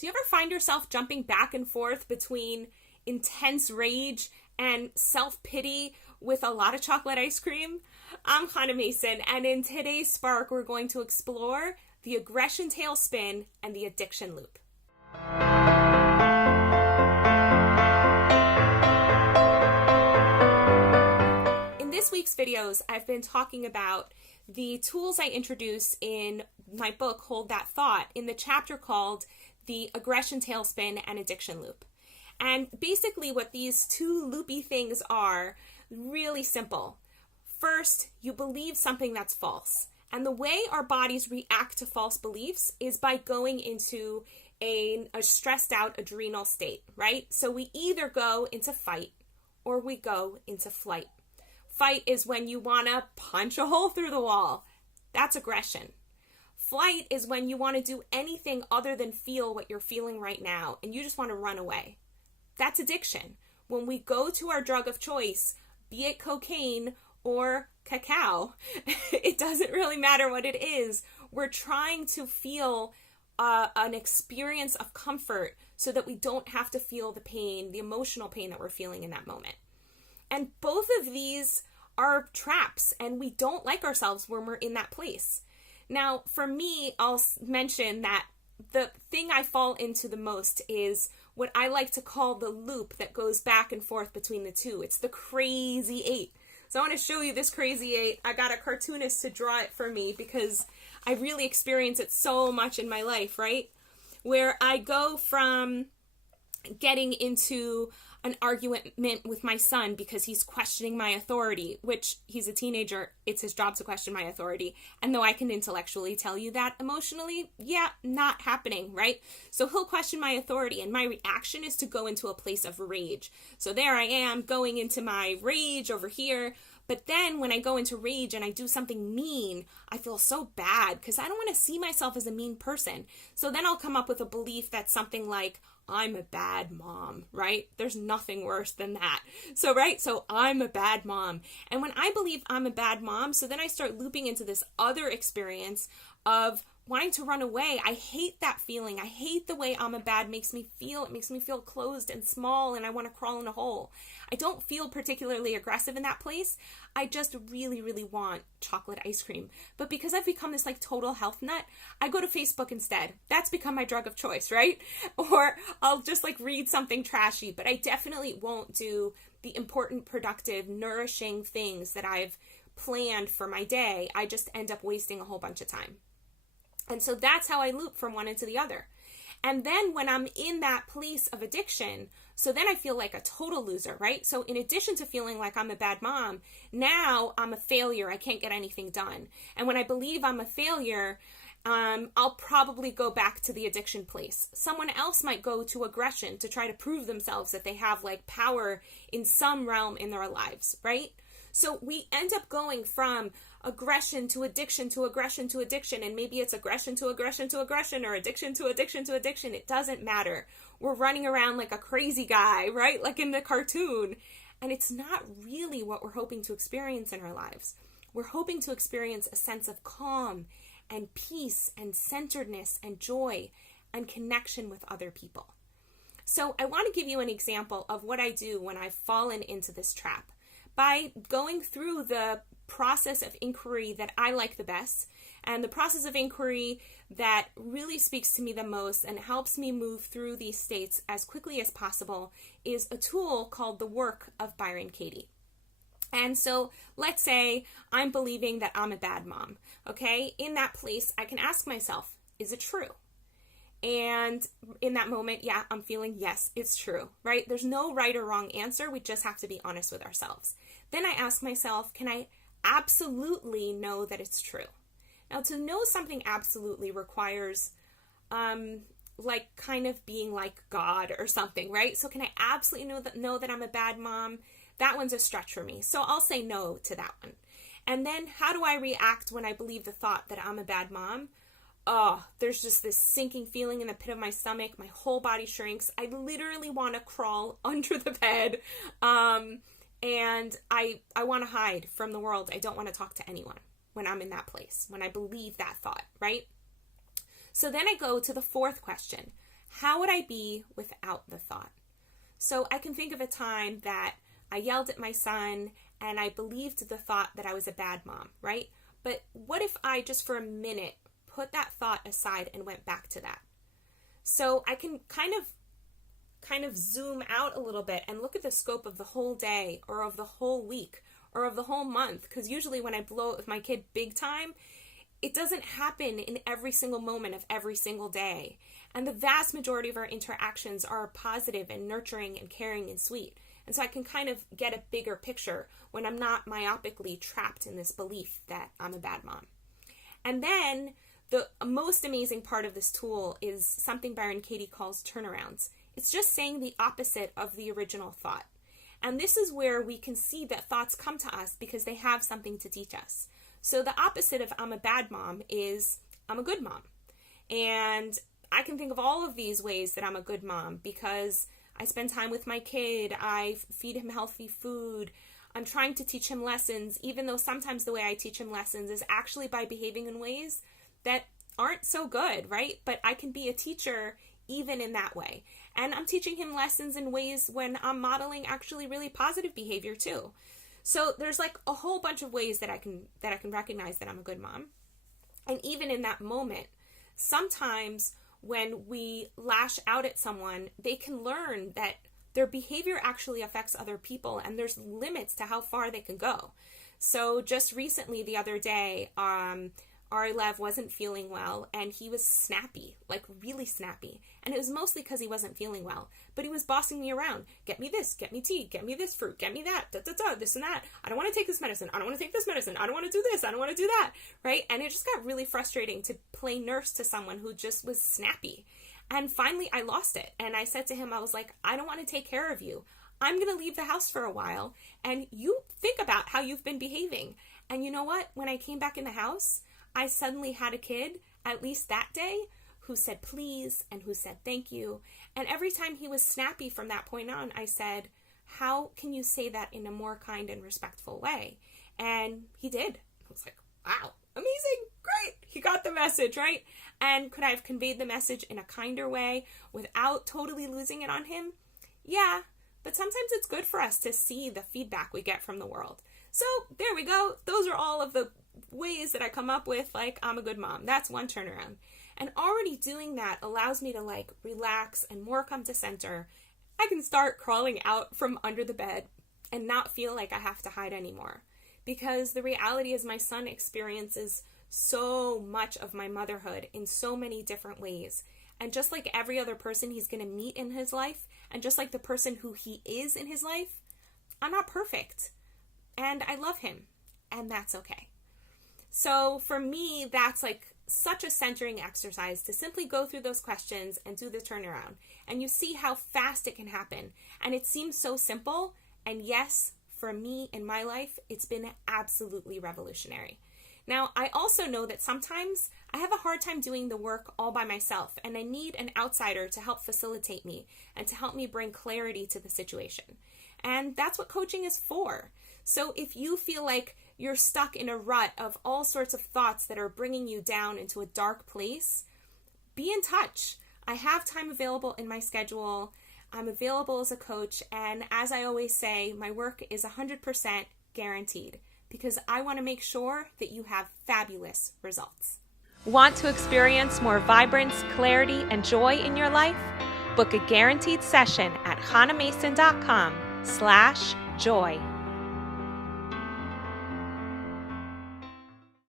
Do you ever find yourself jumping back and forth between intense rage and self-pity with a lot of chocolate ice cream? I'm Hannah Mason, and in today's Spark, we're going to explore the aggression tailspin and the addiction loop. In this week's videos, I've been talking about the tools I introduce in my book, Hold That Thought, in the chapter called The Aggression Tailspin and Addiction Loop. And basically what these two loopy things are, really simple. First, you believe something that's false. And the way our bodies react to false beliefs is by going into a stressed out adrenal state, right? So we either go into fight or we go into flight. Fight is when you want to punch a hole through the wall. That's aggression. Flight is when you want to do anything other than feel what you're feeling right now, and you just want to run away. That's addiction. When we go to our drug of choice, be it cocaine or cacao, it doesn't really matter what it is. We're trying to feel an experience of comfort so that we don't have to feel the pain, the emotional pain that we're feeling in that moment. And both of these are traps, and we don't like ourselves when we're in that place. Now, for me, I'll mention that the thing I fall into the most is what I like to call the loop that goes back and forth between the two. It's the crazy eight. So I want to show you this crazy eight. I got a cartoonist to draw it for me because I really experience it so much in my life, right? Where I go from getting into an argument with my son because he's questioning my authority, which he's a teenager, it's his job to question my authority. And though I can intellectually tell you that, emotionally, yeah, not happening, right? So he'll question my authority, and my reaction is to go into a place of rage. So there I am going into my rage over here. But then when I go into rage and I do something mean, I feel so bad because I don't want to see myself as a mean person. So then I'll come up with a belief that's something like, I'm a bad mom, right? There's nothing worse than that. So, right? So I'm a bad mom. And when I believe I'm a bad mom, so then I start looping into this other experience of wanting to run away. I hate that feeling. I hate the way I'm a bad makes me feel. It makes me feel closed and small, and I want to crawl in a hole. I don't feel particularly aggressive in that place. I just really, really want chocolate ice cream. But because I've become this like total health nut, I go to Facebook instead. That's become my drug of choice, right? Or I'll just like read something trashy, but I definitely won't do the important, productive, nourishing things that I've planned for my day. I just end up wasting a whole bunch of time. And so that's how I loop from one into the other. And then when I'm in that place of addiction, so then I feel like a total loser, right? So in addition to feeling like I'm a bad mom, now I'm a failure. I can't get anything done. And when I believe I'm a failure, I'll probably go back to the addiction place. Someone else might go to aggression to try to prove themselves that they have like power in some realm in their lives, right? So we end up going from aggression to addiction to aggression to addiction, and maybe it's aggression to aggression to aggression or addiction to addiction to addiction. It doesn't matter. We're running around like a crazy guy, right? Like in the cartoon. And it's not really what we're hoping to experience in our lives. We're hoping to experience a sense of calm and peace and centeredness and joy and connection with other people. So I want to give you an example of what I do when I've fallen into this trap. By going through the process of inquiry that I like the best, and the process of inquiry that really speaks to me the most and helps me move through these states as quickly as possible, is a tool called the work of Byron Katie. And so let's say I'm believing that I'm a bad mom, okay? In that place, I can ask myself, is it true? And in that moment, yeah, I'm feeling, yes, it's true, right? There's no right or wrong answer. We just have to be honest with ourselves. Then I ask myself, can I absolutely know that it's true? Now, to know something absolutely requires, like kind of being like God or something, right? So can I absolutely know that I'm a bad mom? That one's a stretch for me. So I'll say no to that one. And then how do I react when I believe the thought that I'm a bad mom? Oh, there's just this sinking feeling in the pit of my stomach. My whole body shrinks. I literally want to crawl under the bed. And I want to hide from the world. I don't want to talk to anyone when I'm in that place, when I believe that thought, right? So then I go to the fourth question. How would I be without the thought? So I can think of a time that I yelled at my son and I believed the thought that I was a bad mom, right? But what if I just for a minute put that thought aside and went back to that? So I can kind of zoom out a little bit and look at the scope of the whole day or of the whole week or of the whole month. Because usually when I blow it with my kid big time, it doesn't happen in every single moment of every single day. And the vast majority of our interactions are positive and nurturing and caring and sweet. And so I can kind of get a bigger picture when I'm not myopically trapped in this belief that I'm a bad mom. And then the most amazing part of this tool is something Byron Katie calls turnarounds. It's just saying the opposite of the original thought. And this is where we can see that thoughts come to us because they have something to teach us. So the opposite of I'm a bad mom is I'm a good mom. And I can think of all of these ways that I'm a good mom because I spend time with my kid, I feed him healthy food, I'm trying to teach him lessons, even though sometimes the way I teach him lessons is actually by behaving in ways that aren't so good, right? But I can be a teacher even in that way. And I'm teaching him lessons in ways when I'm modeling actually really positive behavior too. So there's like a whole bunch of ways that I can recognize that I'm a good mom. And even in that moment, sometimes when we lash out at someone, they can learn that their behavior actually affects other people and there's limits to how far they can go. So just recently, the other day, Ari Lev wasn't feeling well and he was snappy, like really snappy. And it was mostly because he wasn't feeling well, but he was bossing me around. Get me this, get me tea, get me this fruit, get me that, this and that. I don't want to take this medicine. I don't want to take this medicine. I don't want to do this. I don't want to do that. Right. And it just got really frustrating to play nurse to someone who just was snappy. And finally I lost it. And I said to him, I was like, I don't want to take care of you. I'm going to leave the house for a while and you think about how you've been behaving. And you know what? When I came back in the house, I suddenly had a kid, at least that day, who said please and who said thank you. And every time he was snappy from that point on, I said, how can you say that in a more kind and respectful way? And he did. I was like, wow, amazing, great. He got the message, right? And could I have conveyed the message in a kinder way without totally losing it on him? Yeah, but sometimes it's good for us to see the feedback we get from the world. So there we go. Those are all of the ways that I come up with, like, I'm a good mom. That's one turnaround. And already doing that allows me to like relax and more come to center. I can start crawling out from under the bed and not feel like I have to hide anymore. Because the reality is my son experiences so much of my motherhood in so many different ways. And just like every other person he's going to meet in his life, and just like the person who he is in his life, I'm not perfect. And I love him. And that's okay. So for me, that's like such a centering exercise to simply go through those questions and do the turnaround. And you see how fast it can happen. And it seems so simple. And yes, for me in my life, it's been absolutely revolutionary. Now, I also know that sometimes I have a hard time doing the work all by myself, and I need an outsider to help facilitate me and to help me bring clarity to the situation. And that's what coaching is for. So if you feel like you're stuck in a rut of all sorts of thoughts that are bringing you down into a dark place, be in touch. I have time available in my schedule. I'm available as a coach. And as I always say, my work is 100% guaranteed because I want to make sure that you have fabulous results. Want to experience more vibrance, clarity, and joy in your life? Book a guaranteed session at hanamason.com/joy.